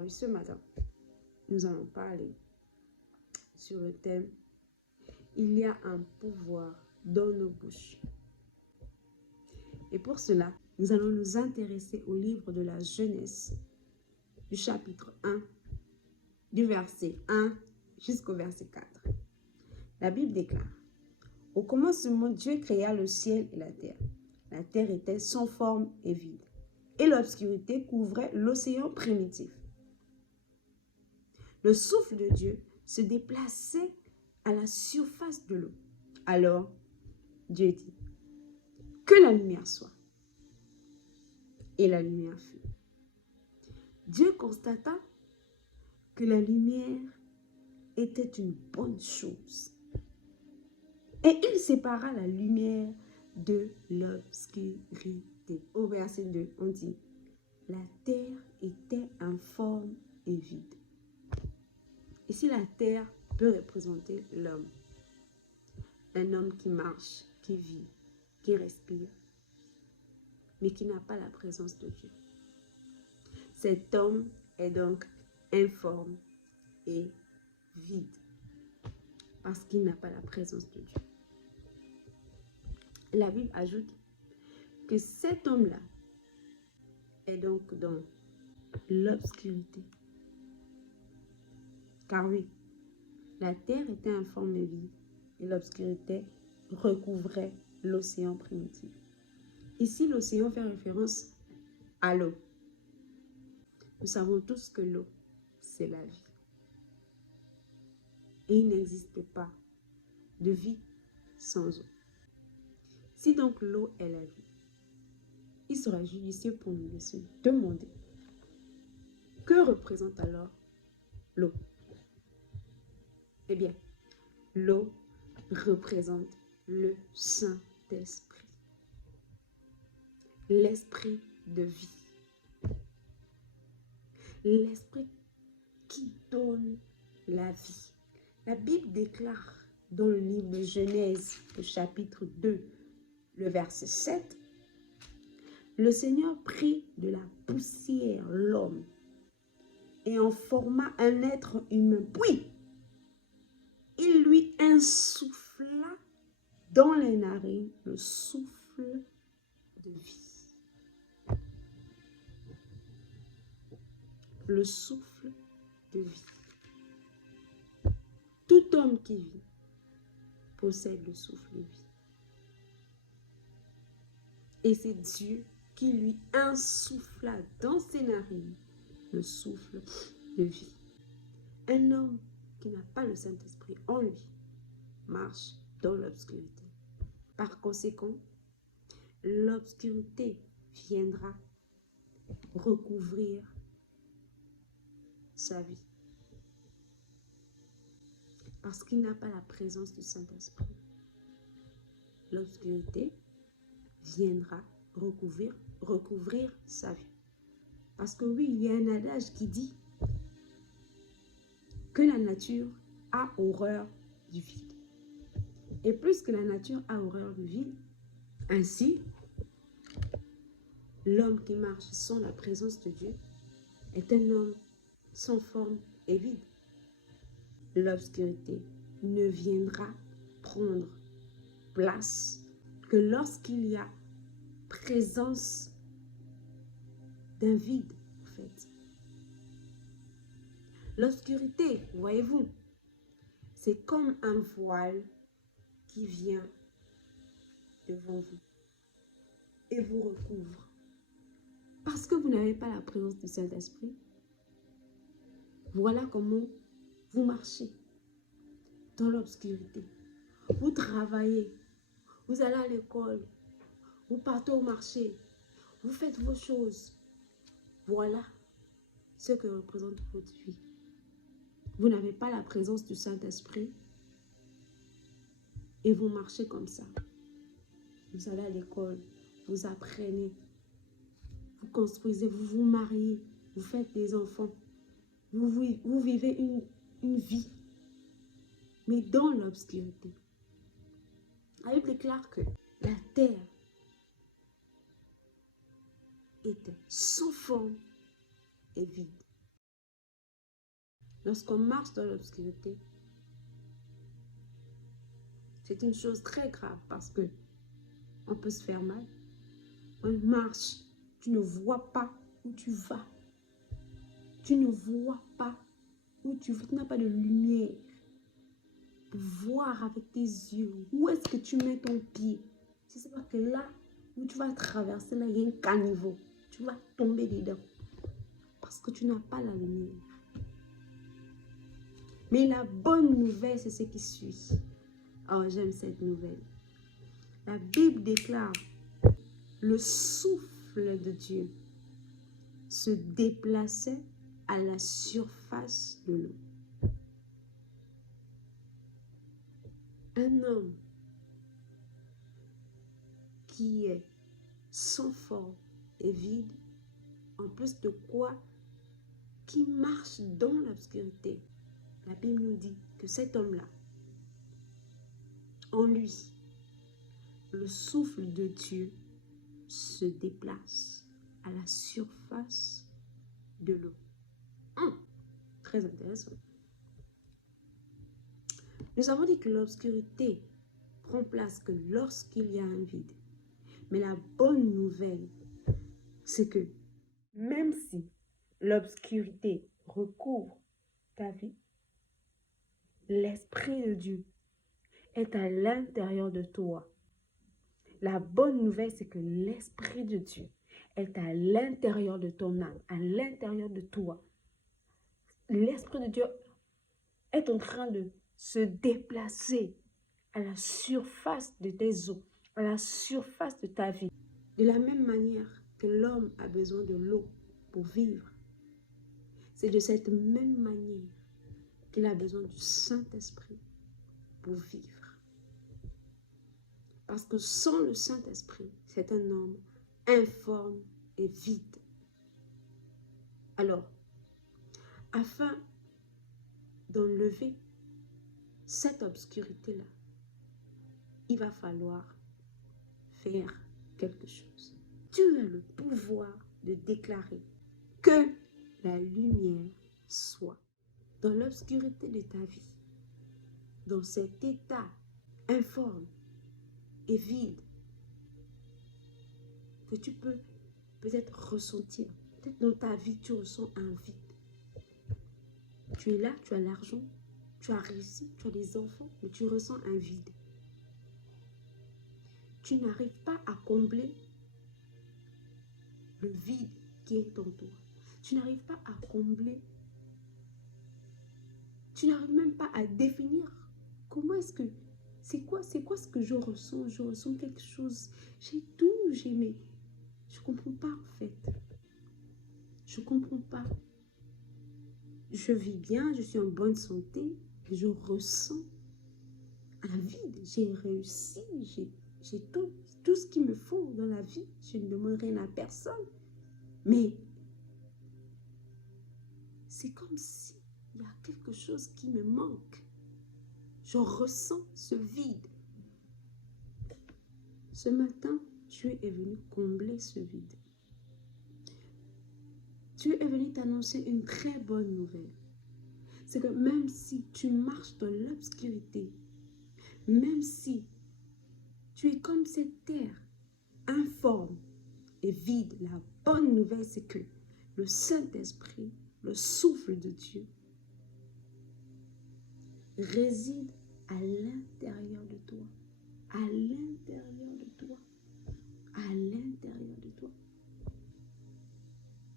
Oui, ce matin, nous allons parler sur le thème « Il y a un pouvoir dans nos bouches ». Et pour cela, nous allons nous intéresser au livre de la Genèse, du chapitre 1, du verset 1 jusqu'au verset 4. La Bible déclare: « Au commencement, Dieu créa le ciel et la terre. La terre était sans forme et vide, et l'obscurité couvrait l'océan primitif. Le souffle de Dieu se déplaçait à la surface de l'eau. Alors, Dieu dit: « Que la lumière soit. » Et la lumière fut. Dieu constata que la lumière était une bonne chose. Et il sépara la lumière de l'obscurité. Au verset 2, on dit: « La terre était informe et vide. » Ici, la terre peut représenter l'homme. Un homme qui marche, qui vit, qui respire, mais qui n'a pas la présence de Dieu. Cet homme est donc informe et vide parce qu'il n'a pas la présence de Dieu. La Bible ajoute que cet homme-là est donc dans l'obscurité. Car oui, la terre était informe et vide et l'obscurité recouvrait l'océan primitif. Ici, l'océan fait référence à l'eau. Nous savons tous que l'eau, c'est la vie. Et il n'existe pas de vie sans eau. Si donc l'eau est la vie, il sera judicieux pour nous de se demander: que représente alors l'eau? Eh bien, l'eau représente le Saint-Esprit, l'esprit de vie, l'esprit qui donne la vie. La Bible déclare dans le livre de Genèse, au chapitre 2, le verset 7, « Le Seigneur prit de la poussière l'homme et en forma un être humain. Puis, il lui insuffla dans les narines le souffle de vie. » Le souffle de vie. Tout homme qui vit possède le souffle de vie. Et c'est Dieu qui lui insuffla dans ses narines le souffle de vie. Un homme qui n'a pas le Saint-Esprit en lui marche dans l'obscurité. Par conséquent, l'obscurité viendra recouvrir sa vie. Parce qu'il n'a pas la présence du Saint-Esprit. L'obscurité viendra recouvrir sa vie. Parce que oui, il y a un adage qui dit que la nature a horreur du vide. Et plus que la nature a horreur du vide, ainsi, l'homme qui marche sans la présence de Dieu est un homme sans forme et vide. L'obscurité ne viendra prendre place que lorsqu'il y a présence d'un vide, en fait. L'obscurité, voyez-vous, c'est comme un voile qui vient devant vous et vous recouvre. Parce que vous n'avez pas la présence du Saint-Esprit, voilà comment vous marchez dans l'obscurité. Vous travaillez, vous allez à l'école, vous partez au marché, vous faites vos choses. Voilà ce que représente votre vie. Vous n'avez pas la présence du Saint-Esprit et vous marchez comme ça. Vous allez à l'école, vous apprenez, vous construisez, vous vous mariez, vous faites des enfants. Vous vivez une vie, mais dans l'obscurité. La Bible déclare que la terre était sans forme et vide. Lorsqu'on marche dans l'obscurité, c'est une chose très grave parce que on peut se faire mal. On marche, tu ne vois pas où tu vas. Tu ne vois pas où tu vas. Tu n'as pas de lumière pour voir avec tes yeux où est-ce que tu mets ton pied. Tu sais pas que là où tu vas traverser, là, il y a un caniveau. Tu vas tomber dedans parce que tu n'as pas la lumière. Mais la bonne nouvelle, c'est ce qui suit. Oh, j'aime cette nouvelle. La Bible déclare, le souffle de Dieu se déplaçait à la surface de l'eau. Un homme qui est sans forme et vide, en plus de quoi, qui marche dans l'obscurité. La Bible nous dit que cet homme-là, en lui, le souffle de Dieu se déplace à la surface de l'eau. Très intéressant. Nous avons dit que l'obscurité prend place que lorsqu'il y a un vide. Mais la bonne nouvelle, c'est que même si l'obscurité recouvre ta vie, l'Esprit de Dieu est à l'intérieur de toi. La bonne nouvelle, c'est que l'Esprit de Dieu est à l'intérieur de ton âme, à l'intérieur de toi. L'Esprit de Dieu est en train de se déplacer à la surface de tes eaux, à la surface de ta vie. De la même manière que l'homme a besoin de l'eau pour vivre, c'est de cette même manière qu'il a besoin du Saint-Esprit pour vivre. Parce que sans le Saint-Esprit, c'est un homme informe et vide. Alors, afin d'enlever cette obscurité-là, il va falloir faire quelque chose. Tu as le pouvoir de déclarer que la lumière soit dans l'obscurité de ta vie, dans cet état informe et vide que tu peux peut-être ressentir. Peut-être dans ta vie, tu ressens un vide. Tu es là, tu as l'argent, tu as réussi, tu as des enfants, mais tu ressens un vide. Tu n'arrives pas à combler le vide qui est en toi. Tu n'arrives pas à combler. Tu n'arrives même pas à définir comment est-ce que, c'est quoi ce que je ressens? Je ressens quelque chose. J'ai tout, mais je ne comprends pas en fait. Je ne comprends pas. Je vis bien, je suis en bonne santé, je ressens un vide. J'ai réussi, j'ai tout ce qu'il me faut dans la vie. Je ne demande rien à personne. Mais c'est comme si il y a quelque chose qui me manque. Je ressens ce vide. Ce matin, Dieu est venu combler ce vide. Dieu est venu t'annoncer une très bonne nouvelle. C'est que même si tu marches dans l'obscurité, même si tu es comme cette terre, informe et vide, la bonne nouvelle, c'est que le Saint-Esprit, le souffle de Dieu, réside à l'intérieur de toi. À l'intérieur de toi. À l'intérieur de toi.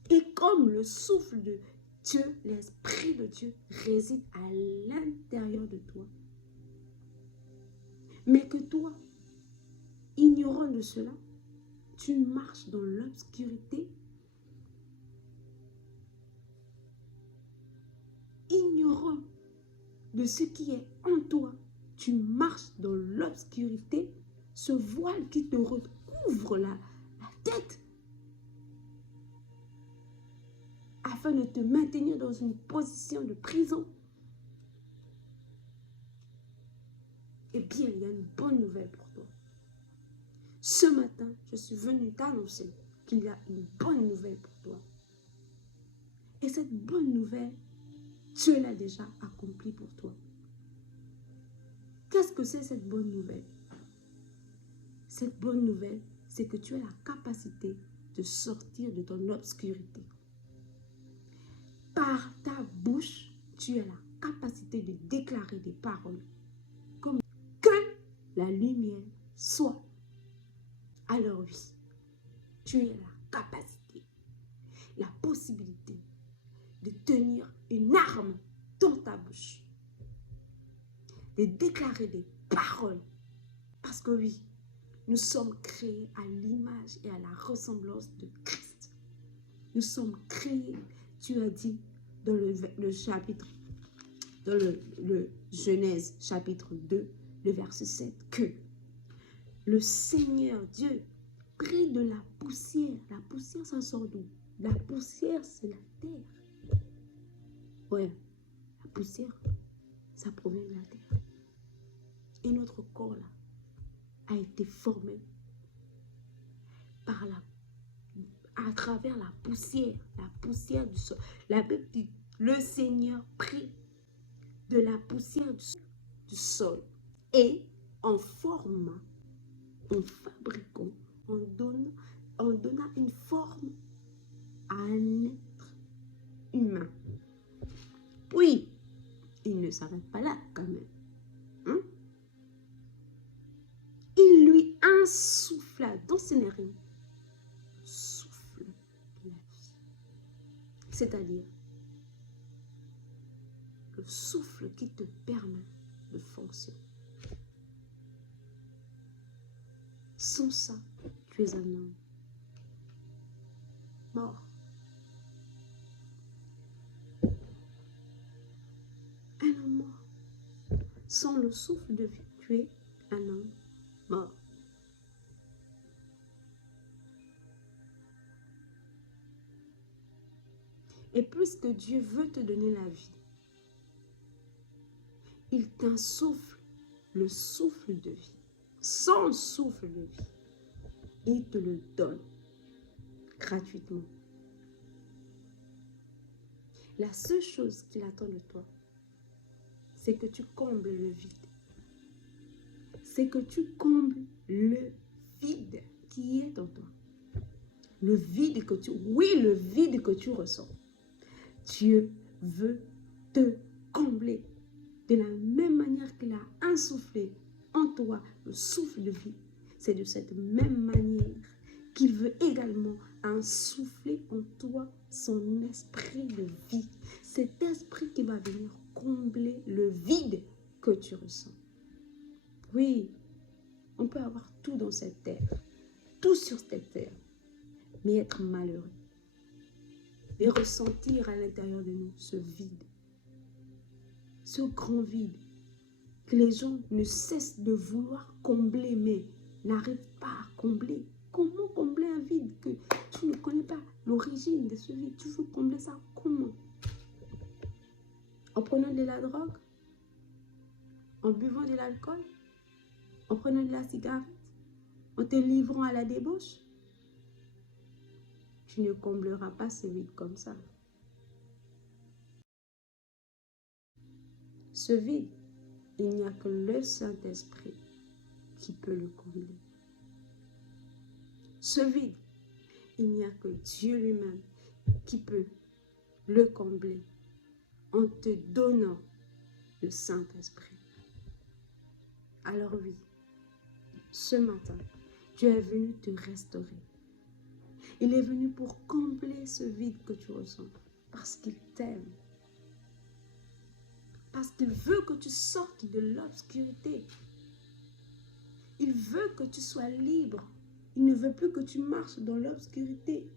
Et comme le souffle de Dieu, l'Esprit de Dieu réside à l'intérieur de toi, mais que toi, ignorant de cela, tu marches dans l'obscurité, ignorant de ce qui est en toi, tu marches dans l'obscurité, ce voile qui te recouvre la tête, afin de te maintenir dans une position de prison. Eh bien, il y a une bonne nouvelle pour toi. Ce matin, je suis venue t'annoncer qu'il y a une bonne nouvelle pour toi. Et cette bonne nouvelle, Dieu l'a déjà accompli pour toi. Qu'est-ce que c'est cette bonne nouvelle? Cette bonne nouvelle, c'est que tu as la capacité de sortir de ton obscurité. Par ta bouche, tu as la capacité de déclarer des paroles comme que la lumière soit. Alors oui, tu as la capacité, la possibilité de tenir une arme dans ta bouche, de déclarer des paroles. Parce que oui, nous sommes créés à l'image et à la ressemblance de Christ. Nous sommes créés, tu as dit dans le chapitre, dans le Genèse chapitre 2, le verset 7, que le Seigneur Dieu prit de la poussière. La poussière, ça sort d'où? La poussière, c'est la terre. Ouais, la poussière, ça provient de la terre. Et notre corps, là, a été formé par à travers la poussière du sol. La Bible dit, le Seigneur prit de la poussière du sol et en forma, en fabriquant, en donna une forme à un être humain. Oui, il ne s'arrête pas là quand même. Hein? Il lui insuffla dans ses narines, souffle de la vie. C'est-à-dire le souffle qui te permet de fonctionner. Sans ça, tu es un homme mort. Un homme mort. Sans le souffle de vie, tu es un homme mort. Et puisque Dieu veut te donner la vie, il t'insuffle le souffle de vie. Sans souffle de vie, il te le donne gratuitement. La seule chose qu'il attend de toi, c'est que tu combles le vide. C'est que tu combles le vide qui est en toi. Le vide que le vide que tu ressens. Dieu veut te combler de la même manière qu'il a insufflé en toi le souffle de vie. C'est de cette même manière qu'il veut également insuffler en toi son esprit de vie. Cet esprit qui va venir combler le vide que tu ressens. Oui, on peut avoir tout dans cette terre, tout sur cette terre, mais être malheureux et ressentir à l'intérieur de nous ce vide, ce grand vide que les gens ne cessent de vouloir combler, mais n'arrivent pas à combler. Comment combler un vide que tu ne connais pas l'origine de ce vide? Tu veux combler ça comment? En prenant de la drogue? En buvant de l'alcool? En prenant de la cigarette? En te livrant à la débauche? Tu ne combleras pas ce vide comme ça. Ce vide, il n'y a que le Saint-Esprit qui peut le combler. Ce vide, il n'y a que Dieu lui-même qui peut le combler en te donnant le Saint-Esprit. Alors oui, ce matin, Dieu est venu te restaurer. Il est venu pour combler ce vide que tu ressens parce qu'il t'aime. Parce qu'il veut que tu sortes de l'obscurité. Il veut que tu sois libre. Il ne veut plus que tu marches dans l'obscurité.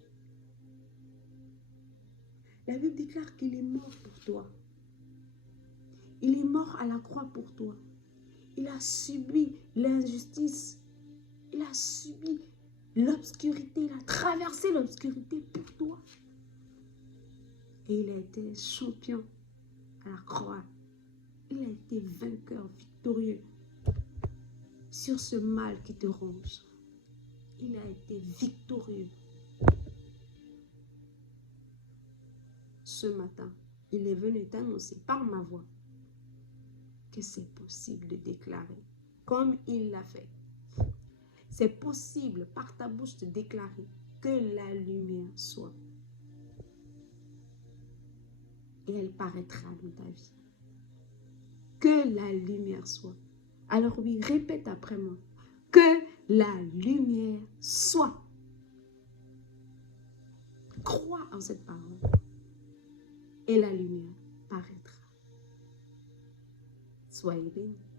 La Bible déclare qu'il est mort pour toi. Il est mort à la croix pour toi. Il a subi l'injustice. Il a subi l'obscurité. Il a traversé l'obscurité pour toi. Et il a été champion à la croix. Il a été vainqueur, victorieux sur ce mal qui te ronge. Il a été victorieux. Ce matin, il est venu t'annoncer par ma voix que c'est possible de déclarer, comme il l'a fait. C'est possible par ta bouche de déclarer que la lumière soit. Et elle paraîtra dans ta vie. Que la lumière soit. Alors oui, répète après moi. Que la lumière soit. Crois en cette parole. Et la lumière paraîtra. Soyez bénis.